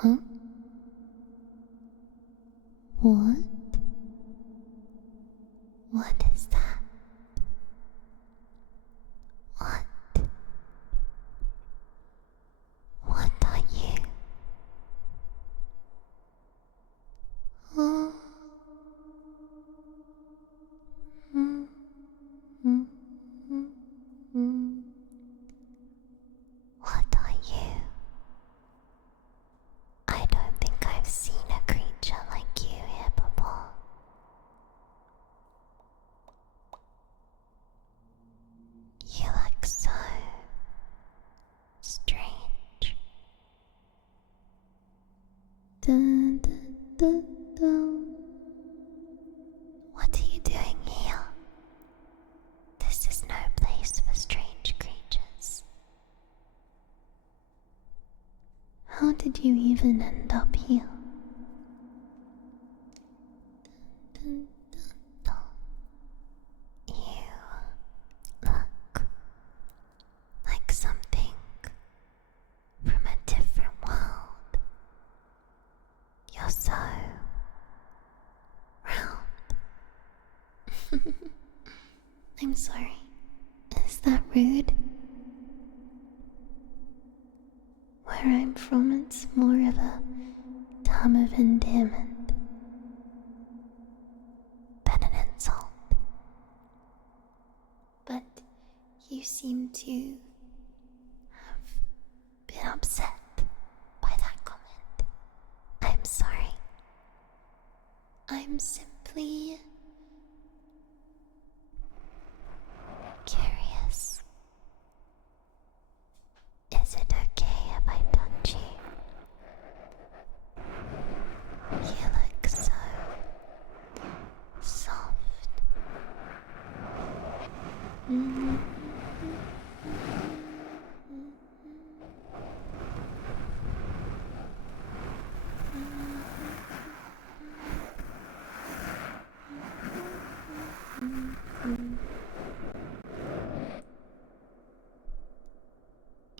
Huh? What? What is that? What? What are you? Oh. What are you? I don't think I've seen a creature like you here before. You look so strange. Dun, dun, dun, dun. What are you doing here? This is no place for strange creatures. How did you even end up here? Dun, dun, dun, dun. You look like something from a different world. You're so round. I'm sorry. Is that rude? Where I'm from, it's more of a term of endearment than an insult. But you seem to have been upset by that comment. I'm sorry. I'm simply curious. Is it okay if I touch you? You look so soft.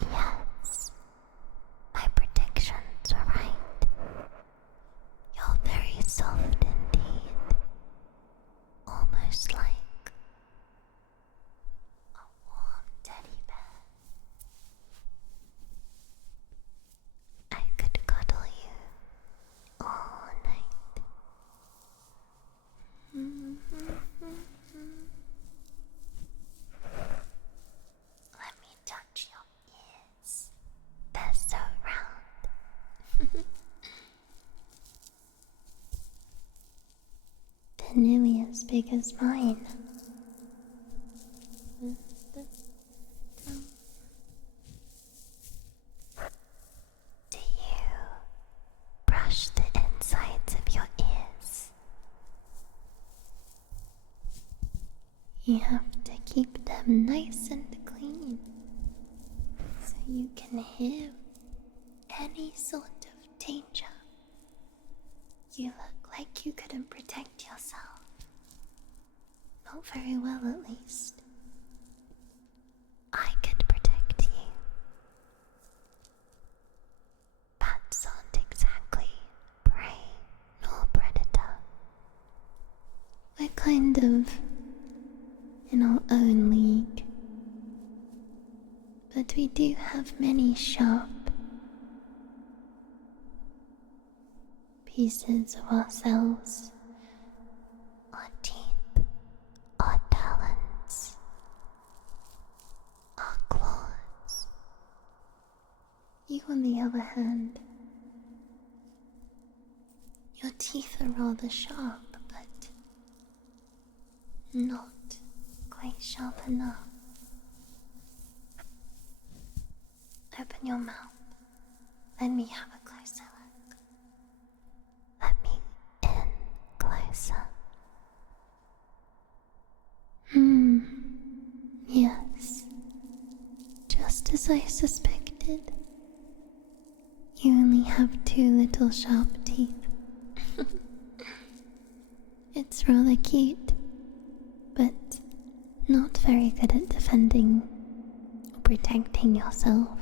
Yes, my predictions were right. You're very soft indeed, almost like a warm teddy bear. I could cuddle you all night. Let me touch your ears. They're so round. They're nearly as big as mine. Do you brush the insides of your ears? You have to keep them nice and clean so you can hear any sort of danger. You look like you couldn't protect yourself. Not very well, at least. I could protect you. Bats aren't exactly prey nor predator. We're kind of in our own league. But we do have many sharp pieces of ourselves. Our teeth, our talons, our claws. You, on the other hand, your teeth are rather sharp, but not quite sharp enough. Open your mouth. Let me have a closer look. Let me in close. closer. Yes. Just as I suspected. You only have 2 little sharp teeth. It's rather cute, but not very good at defending or protecting yourself.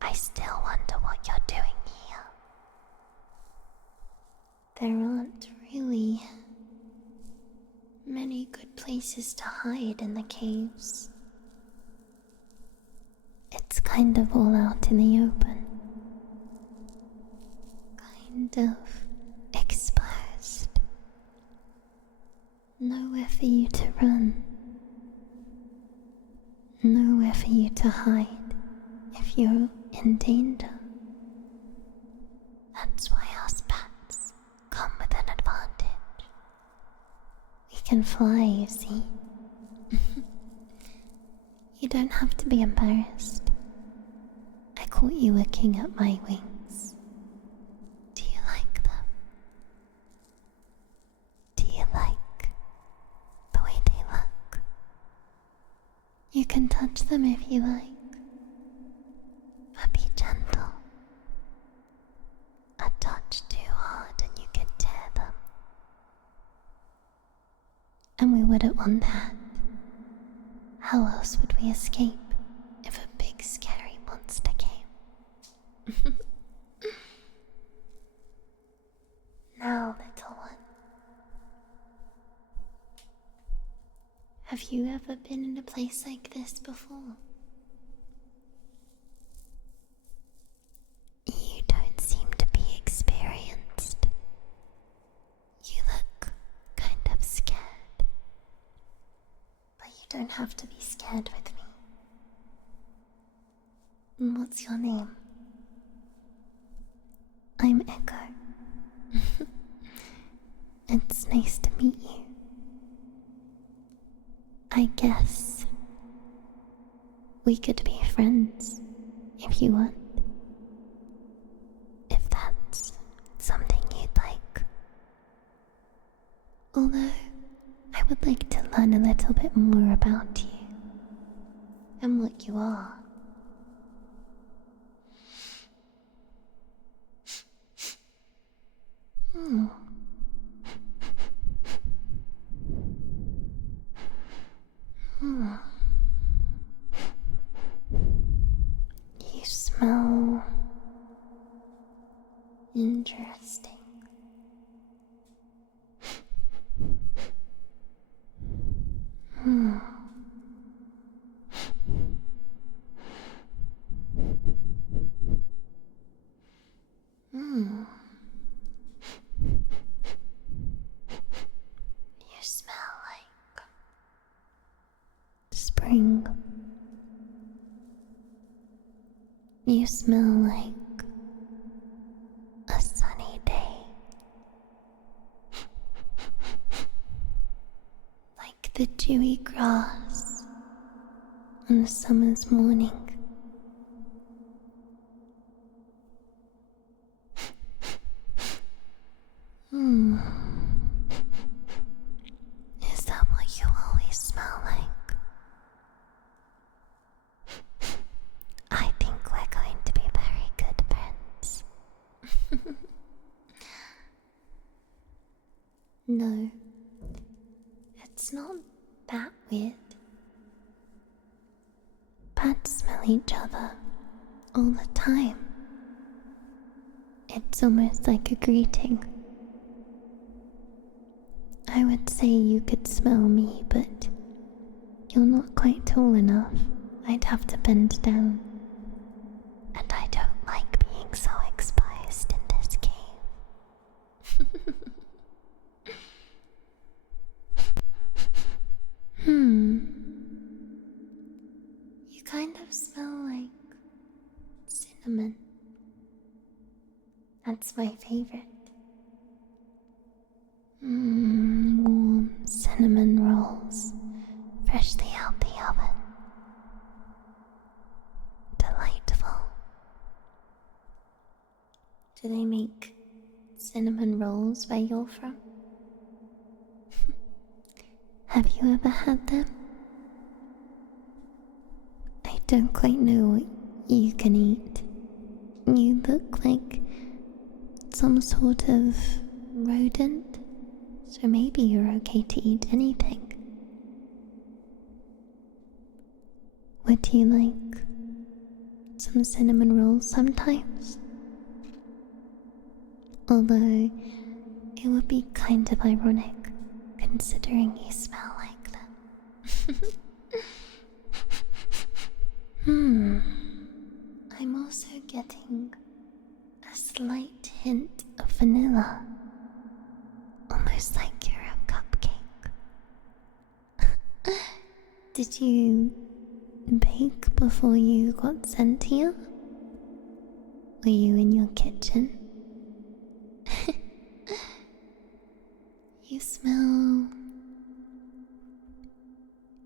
I still wonder what you're doing here. There aren't really many good places to hide in the caves. It's kind of all out in the open. Kind of exposed. Nowhere for you to run. Nowhere for you to hide if you're in danger. That's why us bats come with an advantage. We can fly, you see. You don't have to be embarrassed. I caught you looking at my wings. Do you like them? Do you like the way they look? You can touch them if you like, but be gentle. A touch too hard and you can tear them. And we wouldn't want that. How else would we escape if a big scary monster came? Now, little one, have you ever been in a place like this before? You don't seem to be experienced. You look kind of scared. But you don't have to be scared with me. And what's your name? I'm Echo. It's nice to meet you. I guess we could be friends if you want. If that's something you'd like. Although, I would like to learn a little bit more about you and what you are. You smell interesting. You smell like spring. You smell like a sunny day. Like the dewy grass on a summer's morning. Is that what you always smell like? I think we're going to be very good friends. No, it's not that weird. Bats smell each other all the time. It's almost like a greeting. I would say you could smell me, but you're not quite tall enough. I'd have to bend down. And I don't like being so exposed in this cave. You kind of smell like cinnamon. That's my favorite. Warm cinnamon rolls, freshly out the oven. Delightful. Do they make cinnamon rolls where you're from? Have you ever had them? I don't quite know what you can eat. You look like some sort of rodent, so maybe you're okay to eat anything. Would you like some cinnamon rolls sometimes? Although it would be kind of ironic considering you smell like them. I'm also getting a slight hint of vanilla. Almost like you're a cupcake. Did you bake before you got sent here? Were you in your kitchen? You smell...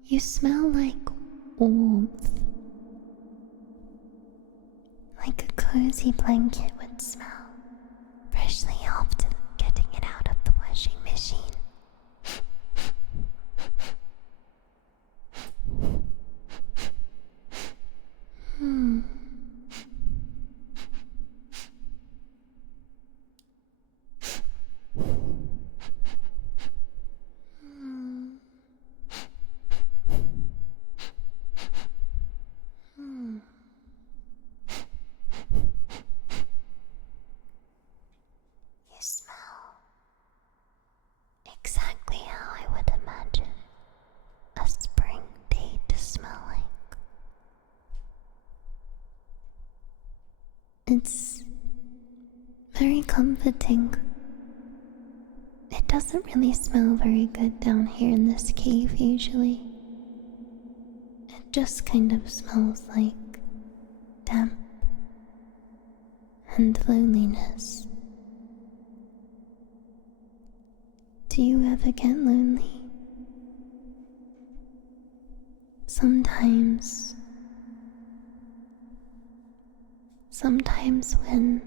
You smell like warmth. Like a cozy blanket would smell, freshly after getting it out of the washing machine. You smell exactly how I would imagine a spring day to smell like. It's very comforting. It doesn't really smell very good down here in this cave usually. It just kind of smells like damp and loneliness. Do you ever get lonely? Sometimes when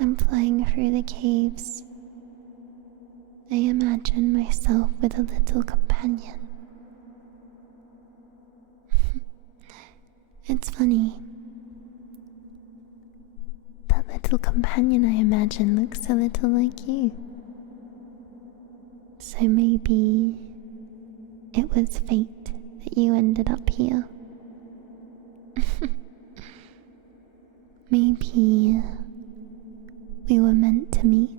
I'm flying through the caves, I imagine myself with a little companion. It's funny. That little companion I imagine looks a little like you. So maybe it was fate that you ended up here. Maybe we were meant to meet.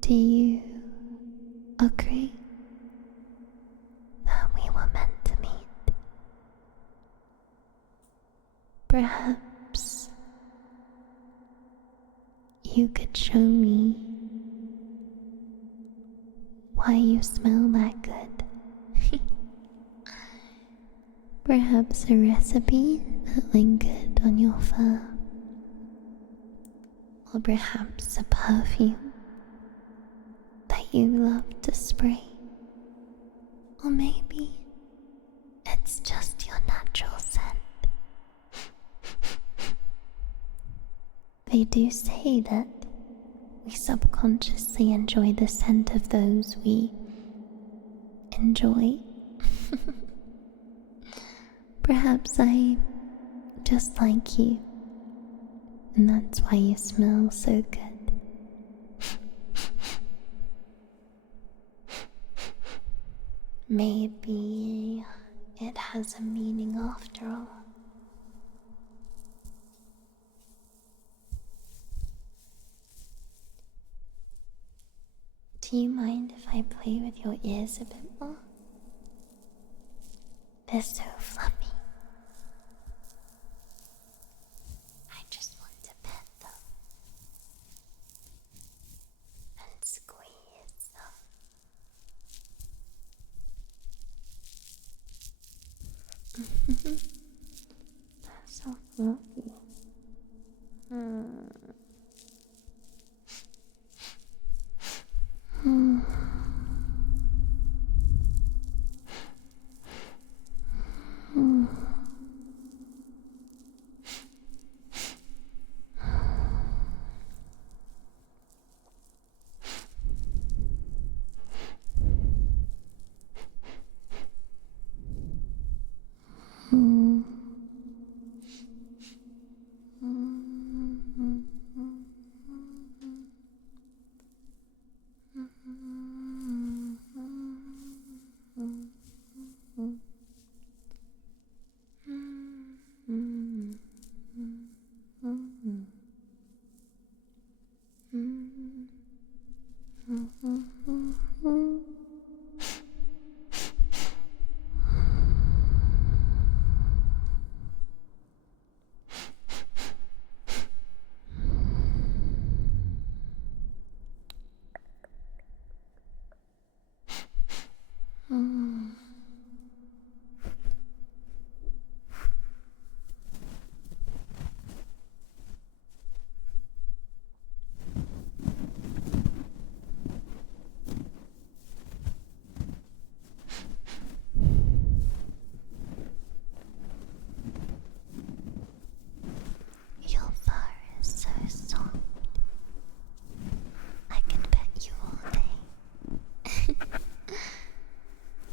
Do you agree that we were meant to meet? Perhaps you could show me why you smell that good. Perhaps a recipe that lingered on your fur. Or perhaps a perfume that you love to spray. Or maybe it's just your natural scent. They do say that we subconsciously enjoy the scent of those we enjoy. Perhaps I just like you, and that's why you smell so good. Maybe it has a meaning after all. Do you mind if I play with your ears a bit more? They're so fluffy. I just want to pet them and squeeze them. They're so fluffy.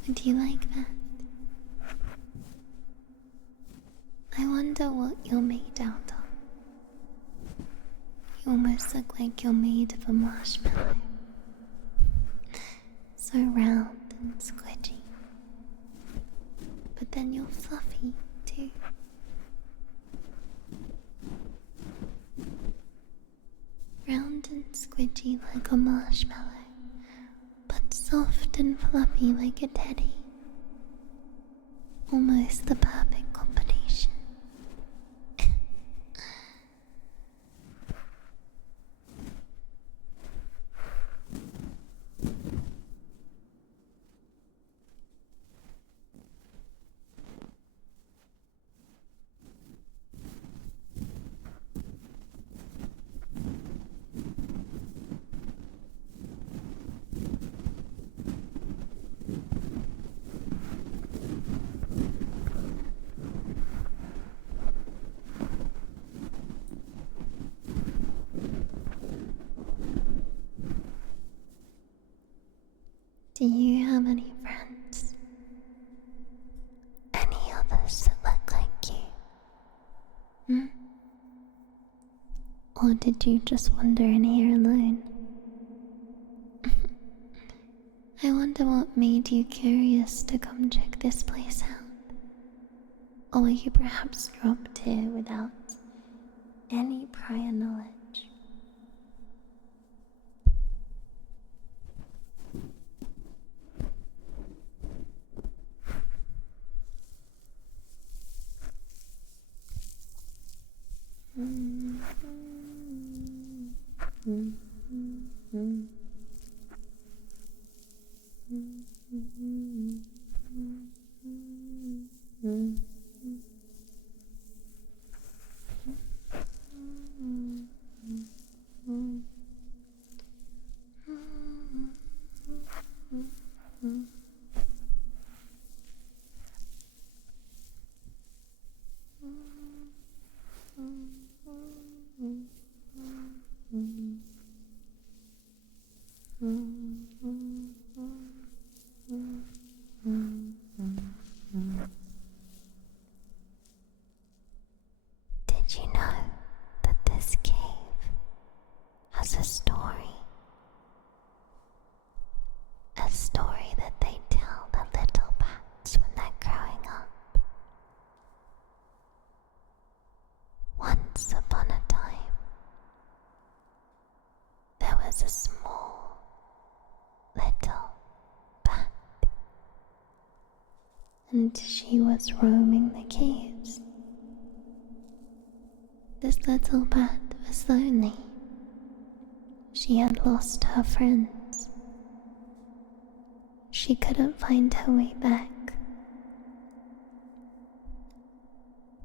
Would you like that? I wonder what you're made out of. You almost look like you're made of a marshmallow. So round and squidgy. But then you're fluffy too. Round and squidgy like a marshmallow, but soft and fluffy like a teddy. Almost the perfect combination. Do you have any friends? Any others that look like you? Or did you just wander in here alone? I wonder what made you curious to come check this place out. Or were you perhaps dropped here without any prior knowledge? Did you know that this cave has a story? A story that they tell the little bats when they're growing up. Once upon a time, there was a small little bat, and she was roaming the caves. This little bat was lonely. She had lost her friends. She couldn't find her way back.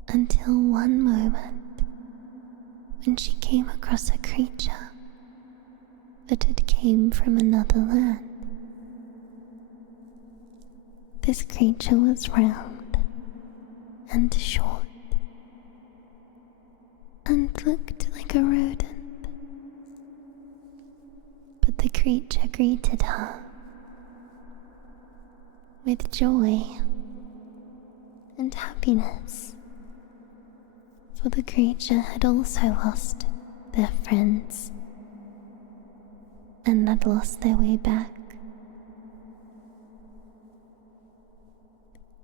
Until one moment, when she came across a creature that had came from another land. This creature was round and short and looked like a rodent. But the creature greeted her with joy and happiness, for the creature had also lost their friends and had lost their way back.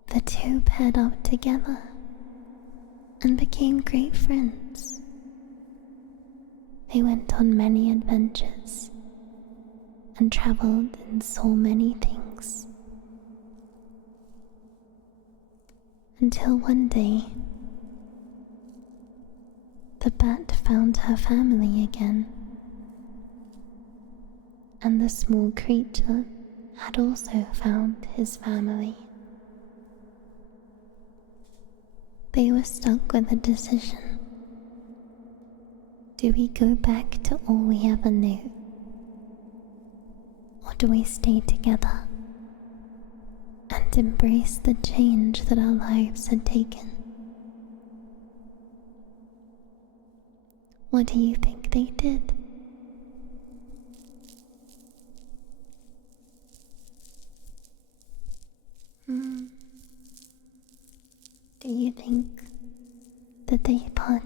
The two paired up together and became great friends. They went on many adventures and traveled and saw many things. Until one day, the bat found her family again, and the small creature had also found his family. They were stuck with a decision. Do we go back to all we ever knew? Or do we stay together and embrace the change that our lives had taken? What do you think they did?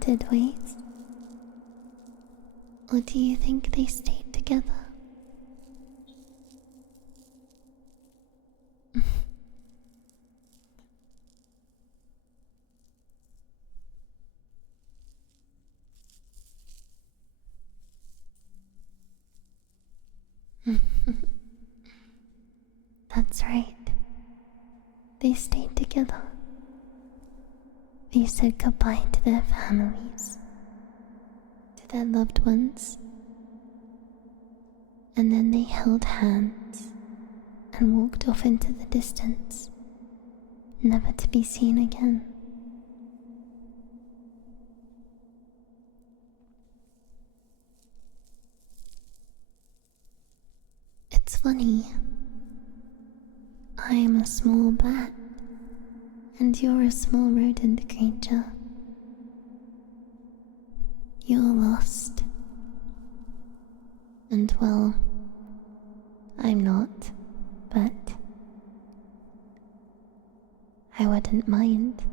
parted ways? Or do you think they stayed together? That's right. They stayed together. They said goodbye to their families, to their loved ones, and then they held hands and walked off into the distance, never to be seen again. It's funny. I am a small bat, and you're a small rodent creature. You're lost. And well, I'm not, but I wouldn't mind.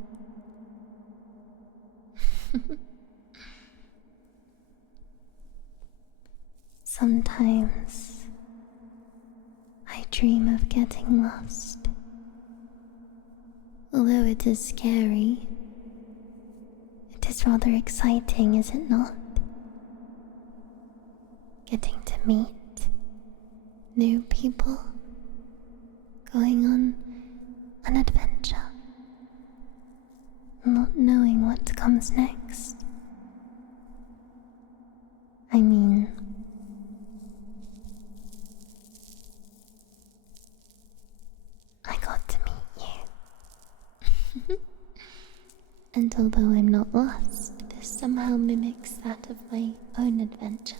Sometimes I dream of getting lost. Although it is scary, it is rather exciting, is it not? Getting to meet new people, going on an adventure, not knowing what comes next. I mean, I got to meet you. And although I'm not lost, this somehow mimics that of my own adventure.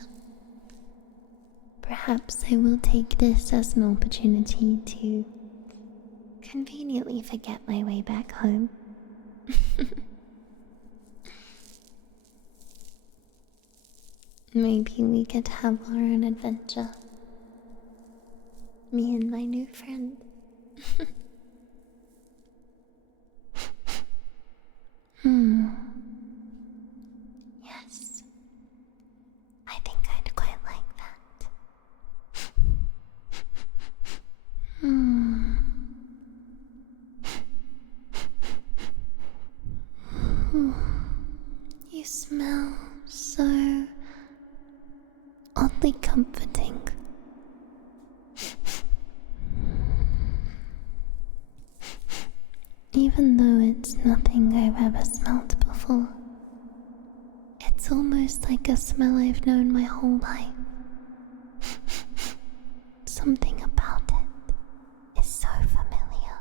Perhaps I will take this as an opportunity to conveniently forget my way back home. Maybe we could have our own adventure. Me and my new friend. Yes. I think I'd quite like that. You smell so oddly comforting. Even though it's nothing I've ever smelled before, it's almost like a smell I've known my whole life. Something about it is so familiar.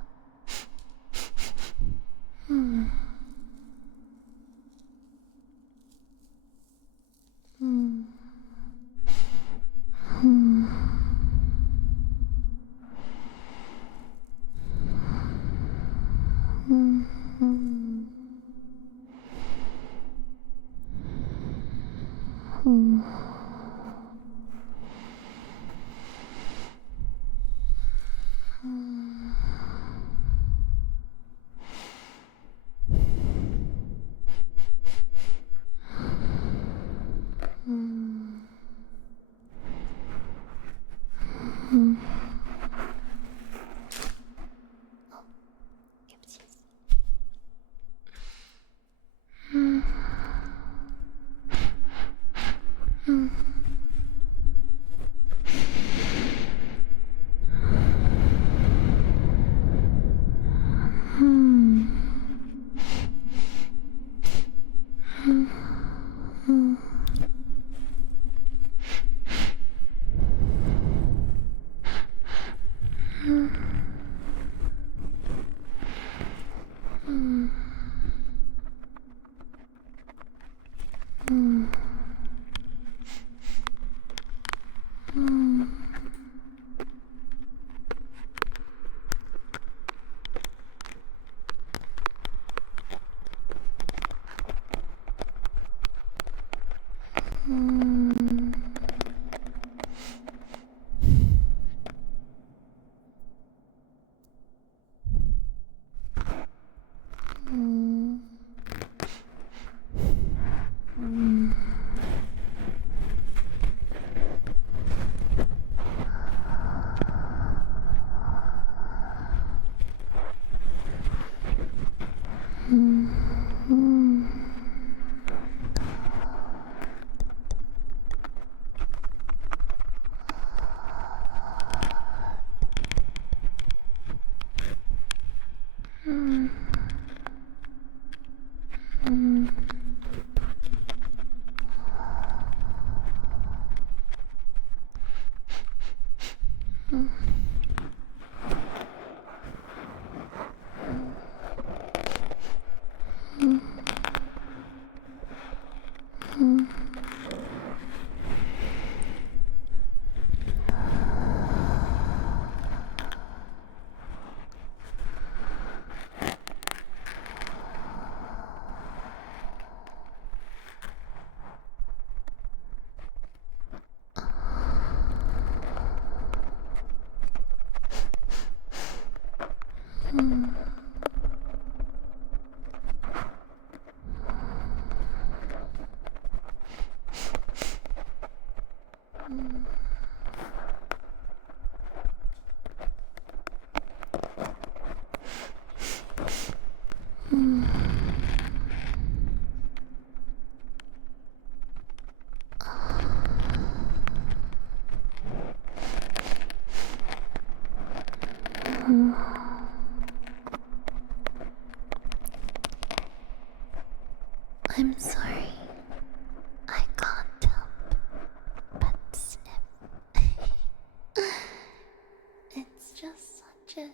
I'm sorry. I can't help but sniff. It's just such a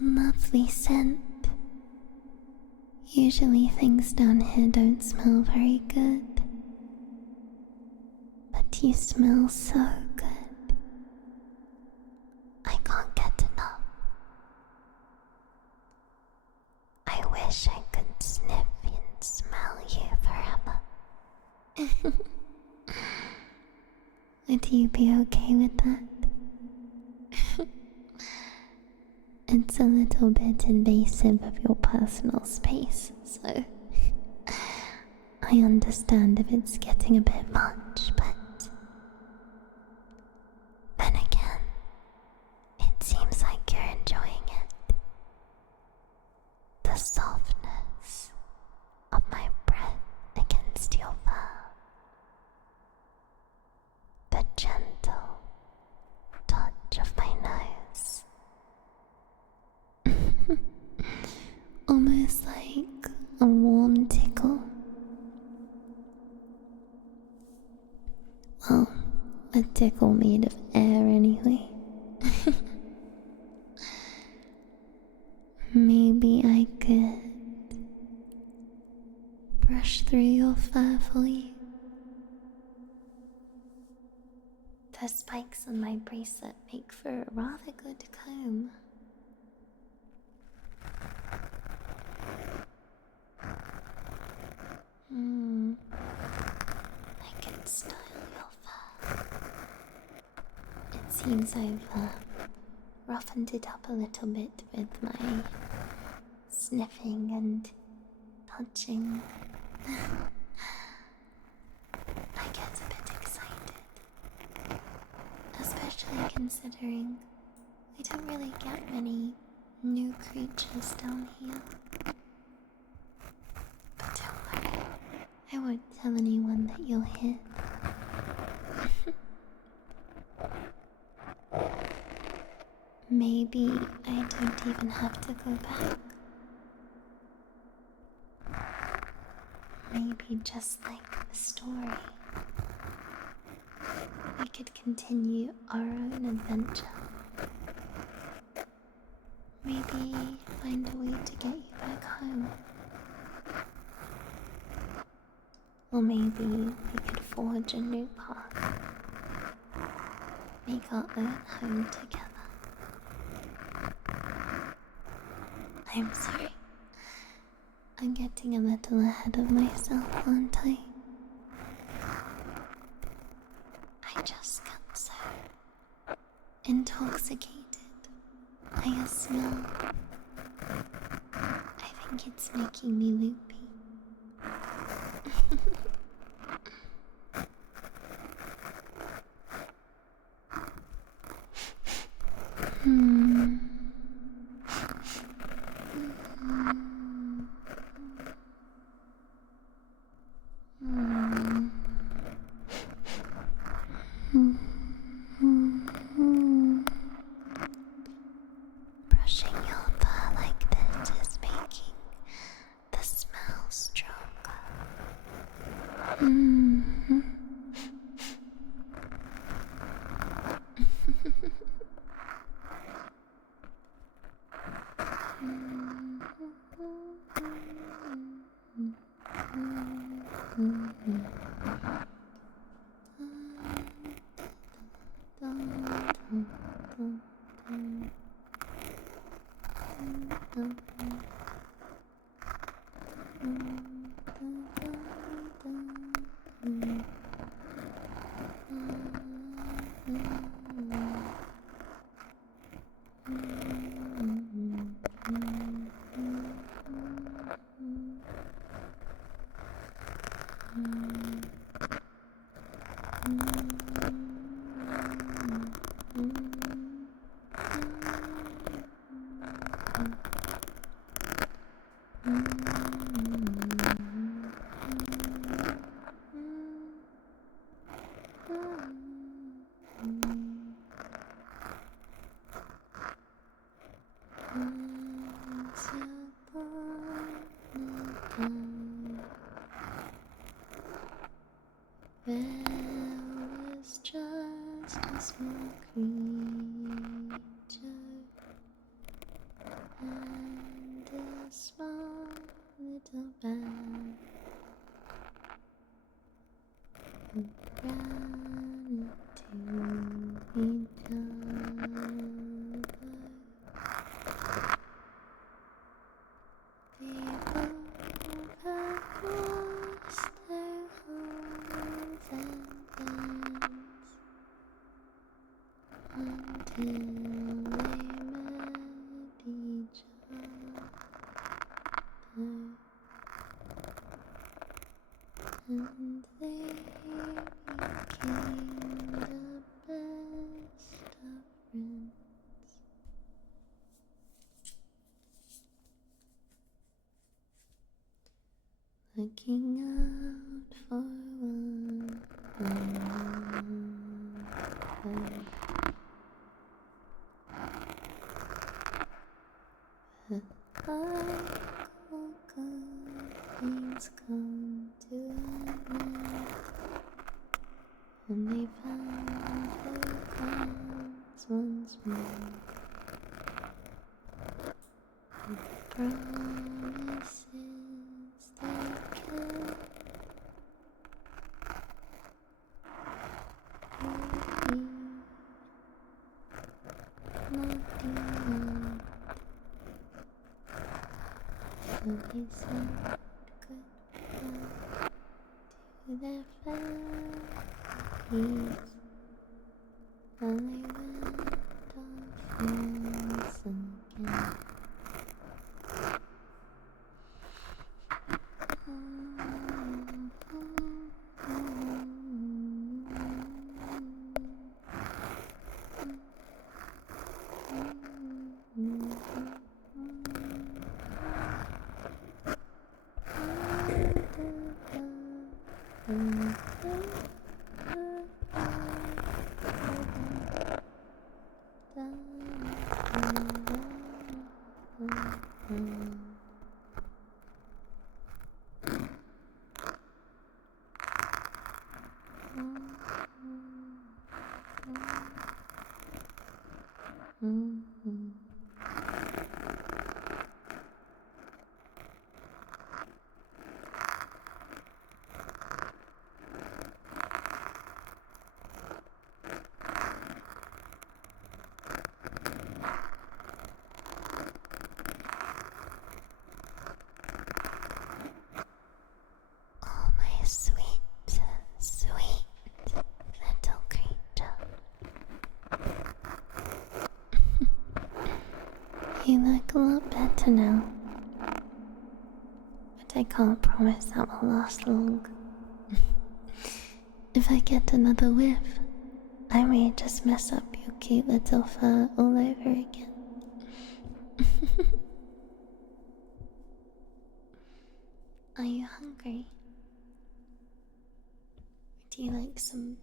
lovely scent. Usually things down here don't smell very good. But you smell so good. I can't get enough. I wish I could sniff and smell you forever. Would you be okay with that? It's a little bit invasive of your personal space, so I understand if it's getting a bit much, but then again, it seems like you're enjoying it. The softness of my breath against your fur, the gentle touch of my nose. Almost like a warm tickle. Well, a tickle made of air anyway. Maybe I could brush through your fur for you. The spikes on my bracelet make for a rather good comb. I can style your fur. It seems I've roughened it up a little bit with my sniffing and touching. I get a bit excited, especially considering we don't really get many new creatures down here. But don't worry, I won't tell anyone that you're here. Maybe I don't even have to go back. Maybe just like the story, we could continue our own adventure. Maybe find a way to get you back home. Or maybe we could forge a new path. Make our own home together. I'm sorry. I'm getting a little ahead of myself, aren't I? I just got so intoxicated by a smell. I think it's making me loopy. Brushing your fur like this is making the smell stronger. Looking out for one another. All good things come to an end, and they found their friends once more. With promises they kept. So they said goodbye to their families, and they went off once again. Oh, my sweet, sweet little creature. You look a lot better now, but I can't promise that will last long. If I get another whiff, I may just mess up your cute little fur all over again. Are you hungry? Do you like some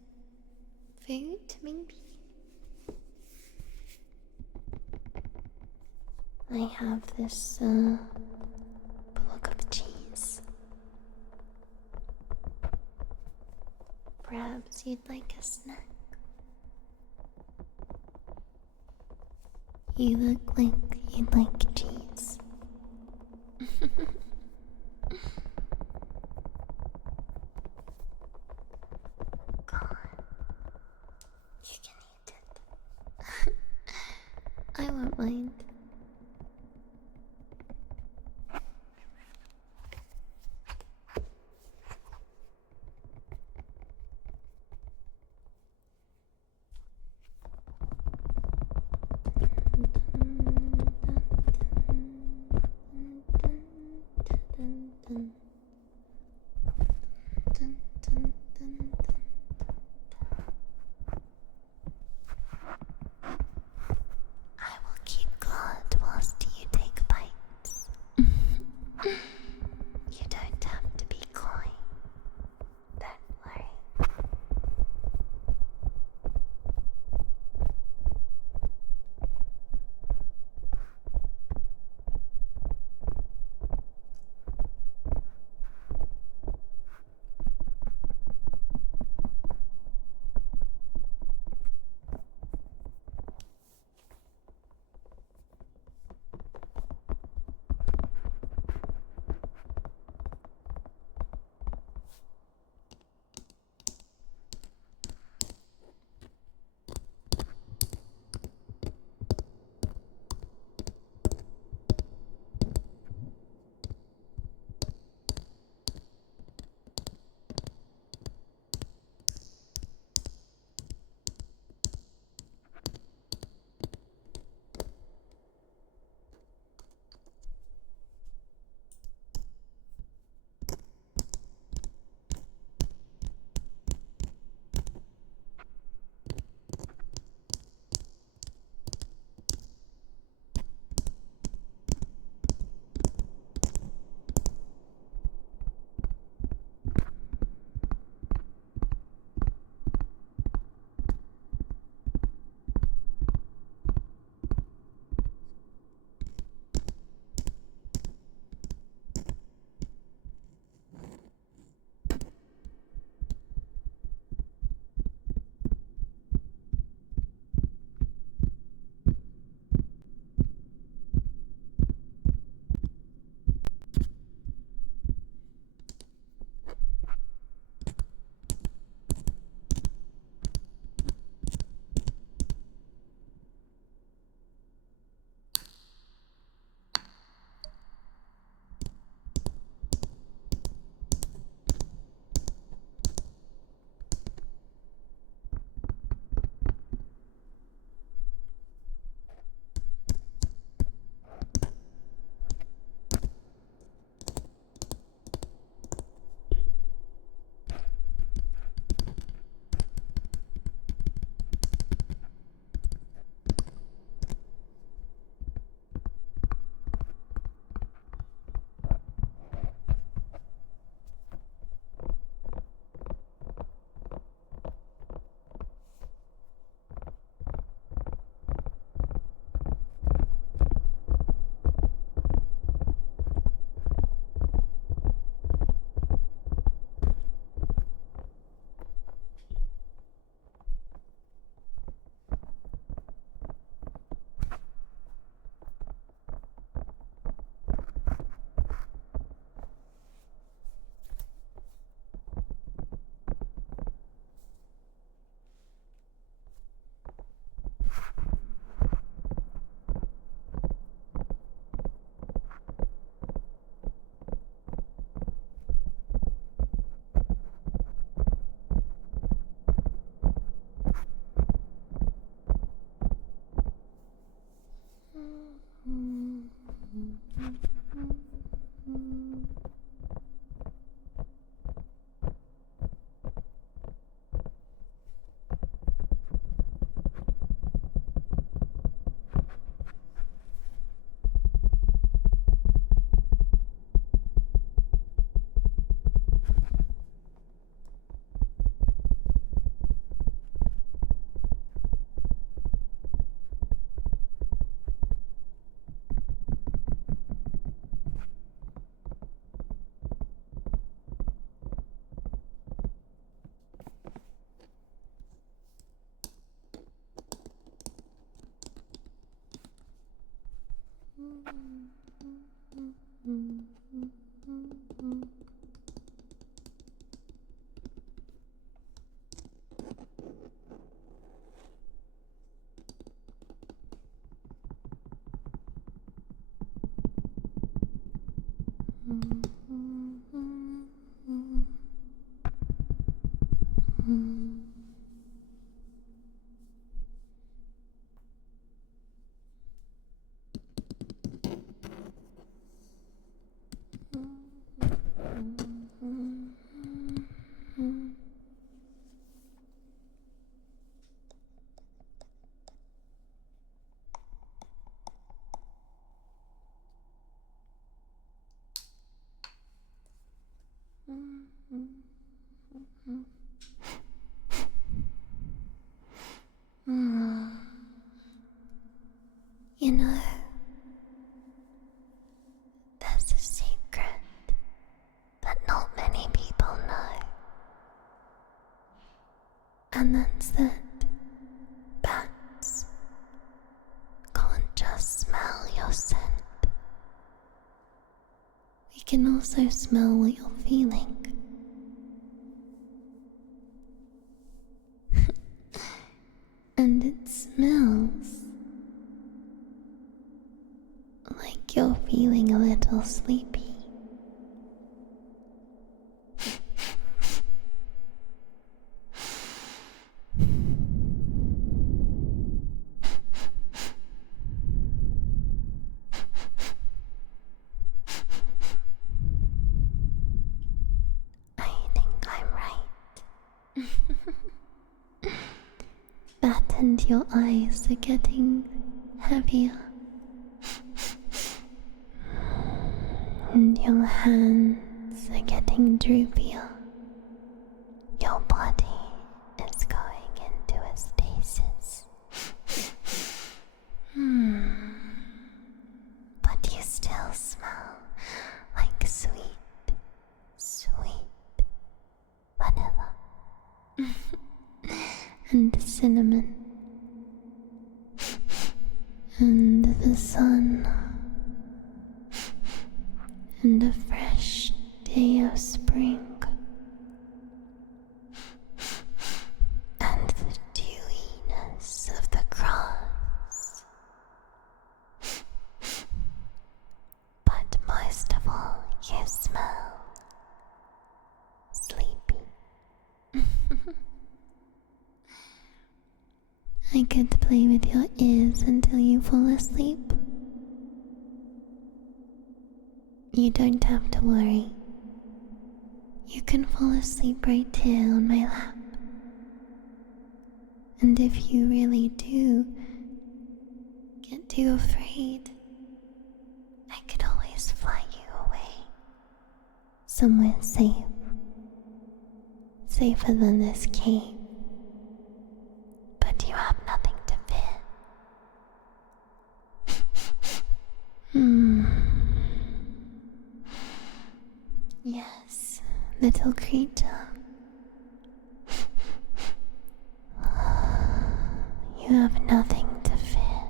food, maybe? I have this block of cheese. Perhaps you'd like a snack. You look like you'd like cheese. Go on. You can eat it. You know, there's a secret that not many people know, and that's that bats can't just smell your scent. We can also smell what you're feeling. And it smells like you're feeling a little sleepy. I think I'm right. That and your eyes are getting heavier. And your hands are getting droopier. Your body is going into a stasis. But you still smell like sweet, sweet vanilla. And cinnamon. And the sun. And a fresh day of spring. And the dewiness of the grass. But most of all, you smell sleepy. I could play with your ears until you fall asleep. You don't have to worry. You can fall asleep right here on my lap. And if you really do get too afraid, I could always fly you away. Somewhere safe. Safer than this cave. But you have nothing to fear. Yes, little creature. You have nothing to fear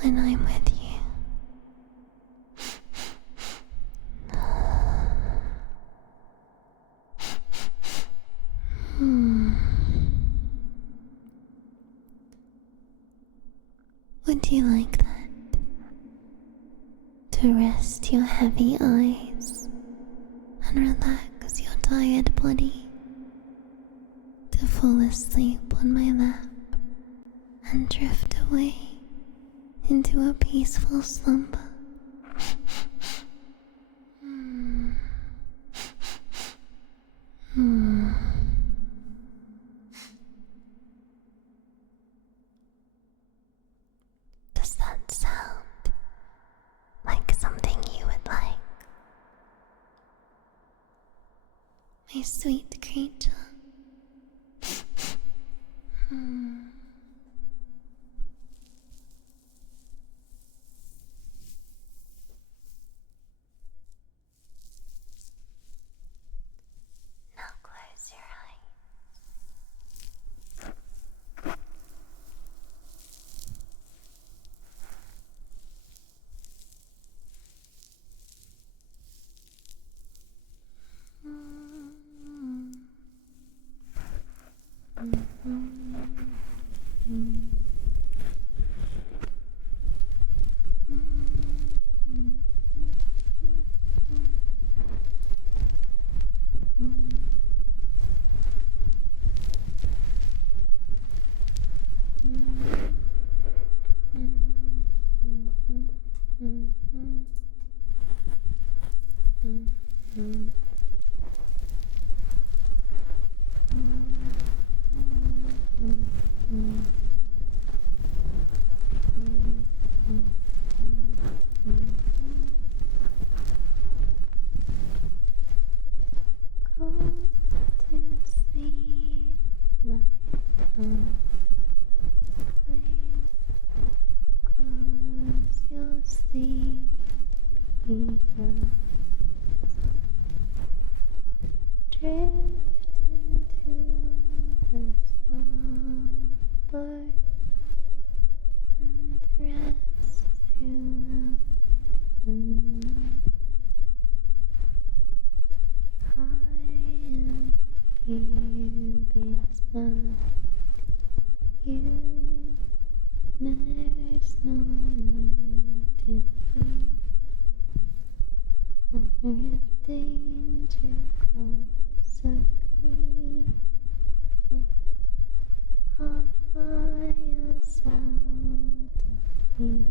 when I'm with you. Would you like that? To rest your heavy eyes and relax your tired body, to fall asleep on my lap and drift away into a peaceful slumber. Does that sound like something you would like? My sweet creature. Now close your eyes. Close your sleepy eyes. Drift into the slumber and rest throughout the night. I am here beside you. There's no need to fear, or if danger comes so creeping, I'll fly us out of here.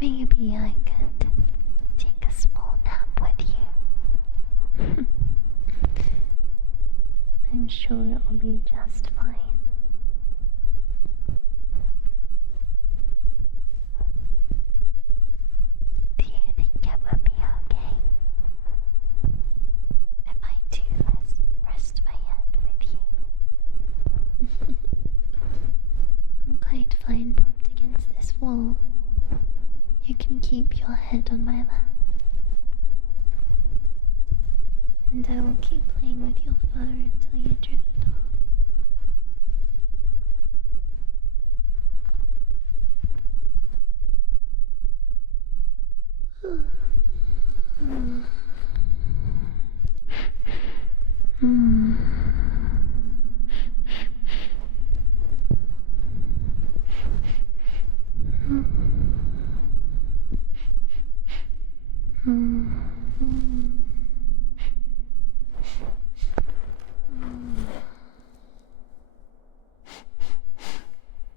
Maybe I could take a small nap with you. I'm sure it'll be just fine. Do you think it would be okay if I do rest my head with you? I'm quite fine propped against this wall. You can keep your head on my lap. And I will keep playing with your fur until you drift off.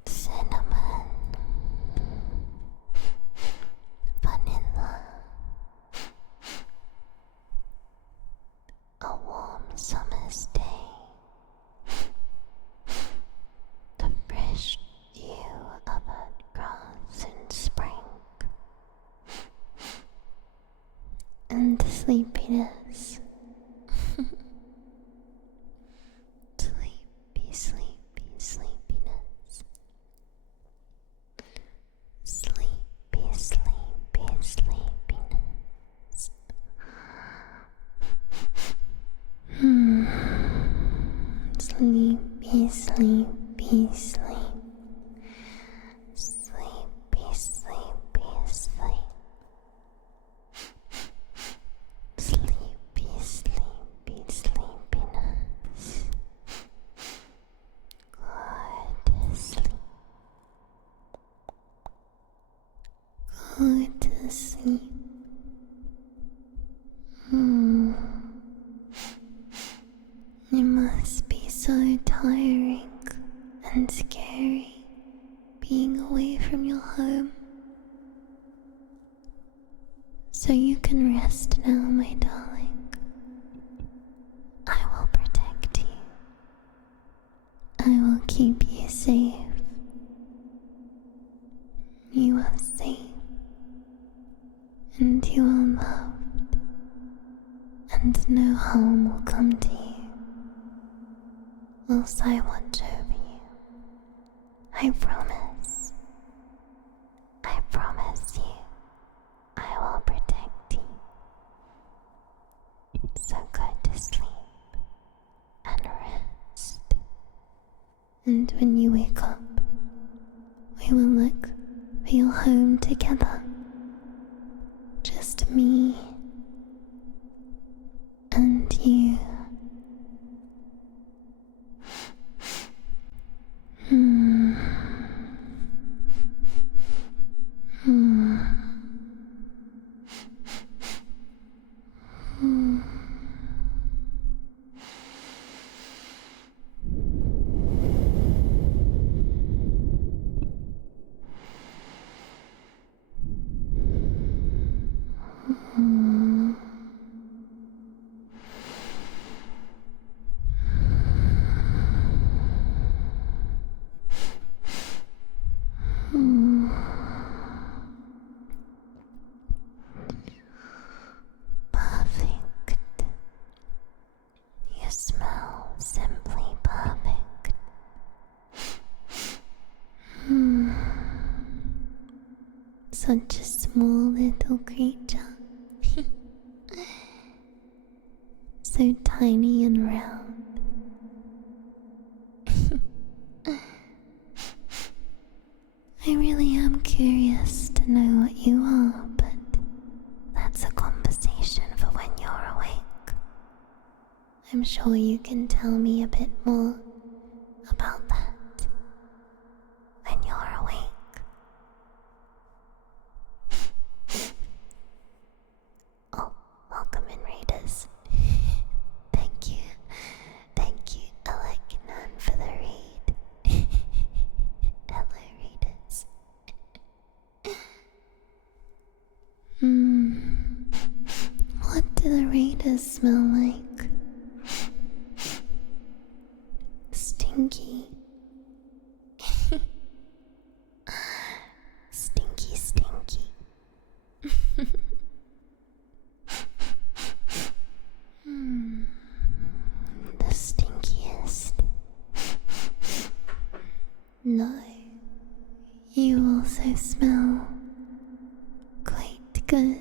Cinnamon, vanilla, a warm summer's day, the fresh dew of a grass in spring, and sleepiness. Sleepy sleepiness. Sleepy sleepiness. Sleepy sleep. Sleepy sleepiness. Go to sleep. It must be so tiring and scary being away from your home. So you can rest now, my darling. I will protect you. I will keep you safe. You are safe, and you are loved, and no harm will come to you whilst I watch over you. I promise. I promise you, I will protect you. So go to sleep and rest. And when you wake up, we will look for your home together. Just me and you. such a small little creature. So tiny and round. I really am curious to know what you are, but that's a conversation for when you're awake. I'm sure you can tell me a bit more about that when you're awake. Oh, welcome in, Raiders. Thank you, Aleknan, for the raid. Hello, Raiders. What do the Raiders smell like? Stinky. Stinky. The stinkiest. No, you also smell quite good.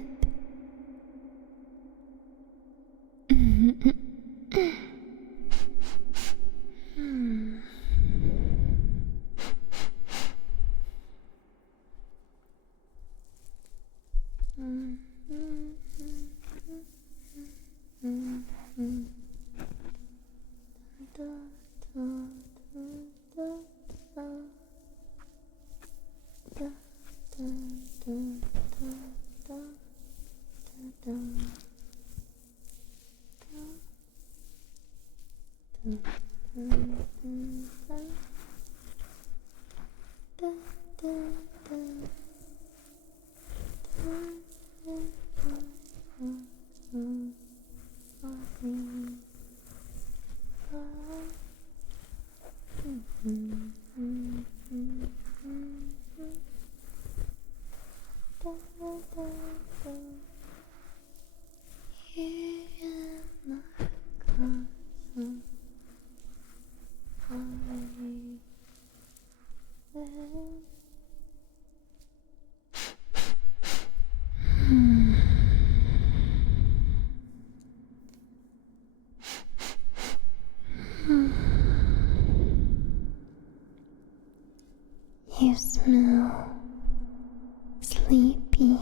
You smell sleepy.